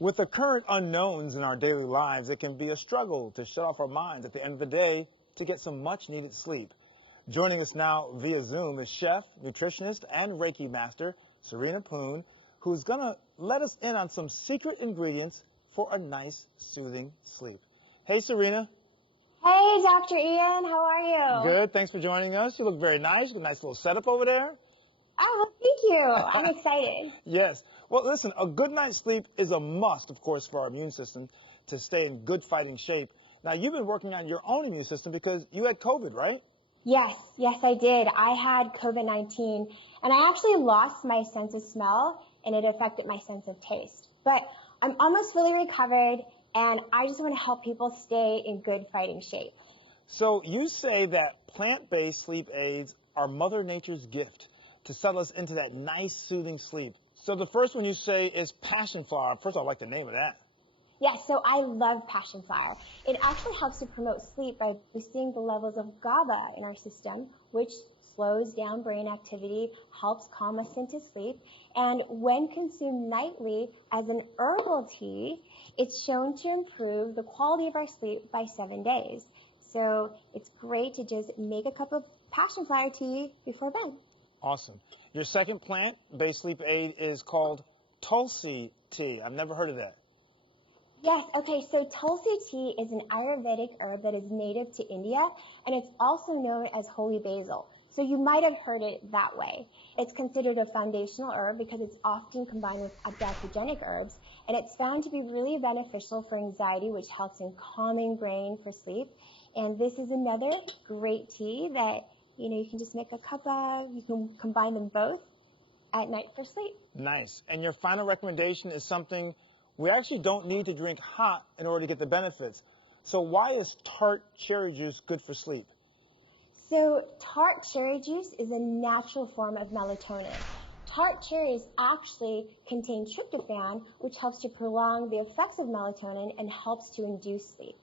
With the current unknowns in our daily lives, it can be a struggle to shut off our minds at the end of the day to get some much-needed sleep. Joining us now via Zoom is chef, nutritionist, and Reiki master, Serena Poon, who's going to let us in on some secret ingredients for a nice, soothing sleep. Hey, Serena. Hey, Dr. Ian. How are you? Good. Thanks for joining us. You look very nice. You have a nice little setup over there. Oh, well, thank you. I'm excited. Yes. Well, listen, a good night's sleep is a must, of course, for our immune system to stay in good fighting shape. Now, you've been working on your own immune system because you had COVID, right? Yes, I did. I had COVID-19, and I actually lost my sense of smell, and it affected my sense of taste. But I'm almost fully recovered, and I just want to help people stay in good fighting shape. So you say that plant-based sleep aids are Mother Nature's gift to settle us into that nice, soothing sleep. So the first one you say is Passionflower. First of all, I like the name of that. Yes, so I love Passionflower. It actually helps to promote sleep by boosting the levels of GABA in our system, which slows down brain activity, helps calm us into sleep. And when consumed nightly as an herbal tea, it's shown to improve the quality of our sleep by 7 days. So it's great to just make a cup of Passionflower tea before bed. Awesome. Your second plant-based sleep aid is called Tulsi Tea. I've never heard of that. Yes, okay, so Tulsi tea is an Ayurvedic herb that is native to India, and it's also known as holy basil. So you might have heard it that way. It's considered a foundational herb because it's often combined with adaptogenic herbs, and it's found to be really beneficial for anxiety, which helps in calming brain for sleep. And this is another great tea that you can just make a cup of. You can combine them both at night for sleep. Nice. And your final recommendation is something we actually don't need to drink hot in order to get the benefits. So why is tart cherry juice good for sleep? So tart cherry juice is a natural form of melatonin. Tart cherries actually contain tryptophan, which helps to prolong the effects of melatonin and helps to induce sleep.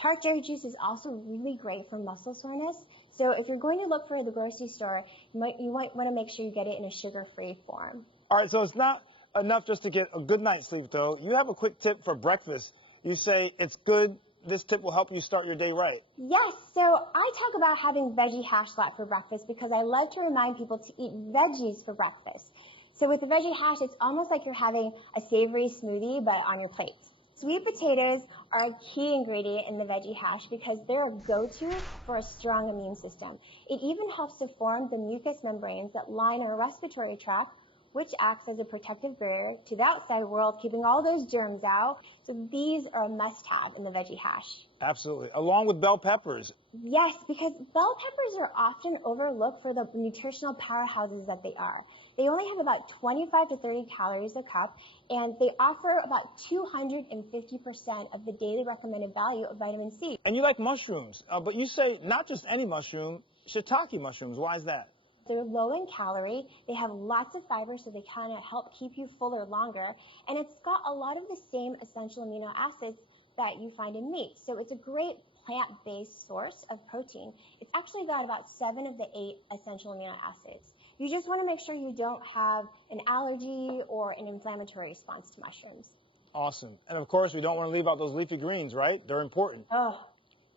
Tart cherry juice is also really great for muscle soreness. So if you're going to look for it at the grocery store, you might want to make sure you get it in a sugar-free form. All right, so it's not enough just to get a good night's sleep, though. You have a quick tip for breakfast. You say it's good. This tip will help you start your day right. Yes, so I talk about having veggie hash slap for breakfast because I love to remind people to eat veggies for breakfast. So with the veggie hash, it's almost like you're having a savory smoothie, but on your plate. Sweet potatoes are a key ingredient in the veggie hash because they're a go-to for a strong immune system. It even helps to form the mucous membranes that line our respiratory tract, which acts as a protective barrier to the outside world, keeping all those germs out. So these are a must-have in the veggie hash. Absolutely. Along with bell peppers. Yes, because bell peppers are often overlooked for the nutritional powerhouses that they are. They only have about 25 to 30 calories a cup, and they offer about 250% of the daily recommended value of vitamin C. And you like mushrooms, but you say not just any mushroom, Shiitake mushrooms. Why is that? They're low in calorie, they have lots of fiber, so they kind of help keep you fuller longer, and it's got a lot of the same essential amino acids that you find in meat. So it's a great plant-based source of protein. It's actually got about 7 of the 8 essential amino acids. You just want to make sure you don't have an allergy or an inflammatory response to mushrooms. Awesome. And of course, we don't want to leave out those leafy greens, right? They're important. Oh,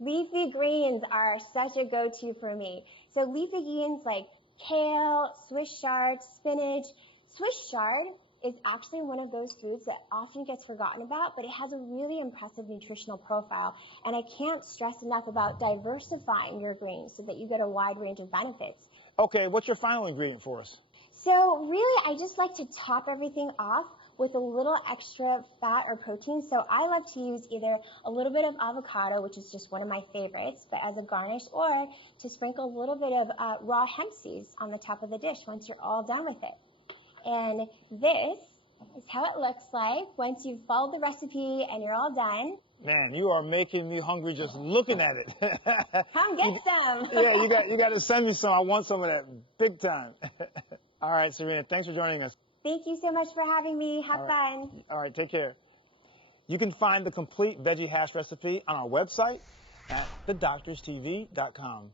leafy greens are such a go-to for me. So leafy greens like kale, Swiss chard, spinach. Swiss chard is actually one of those foods that often gets forgotten about, but it has a really impressive nutritional profile. And I can't stress enough about diversifying your greens so that you get a wide range of benefits. Okay, what's your final ingredient for us? So really, I just like to top everything off with a little extra fat or protein. So I love to use either a little bit of avocado, which is just one of my favorites, but as a garnish, or to sprinkle a little bit of raw hemp seeds on the top of the dish once you're all done with it. And this is how it looks like once you've followed the recipe and you're all done. Man, you are making me hungry just looking at it. Come get some. Yeah, you got to send me some. I want some of that big time. All right, Serena, thanks for joining us. Thank you so much for having me. Have fun. All right, take care. You can find the complete veggie hash recipe on our website at thedoctorstv.com.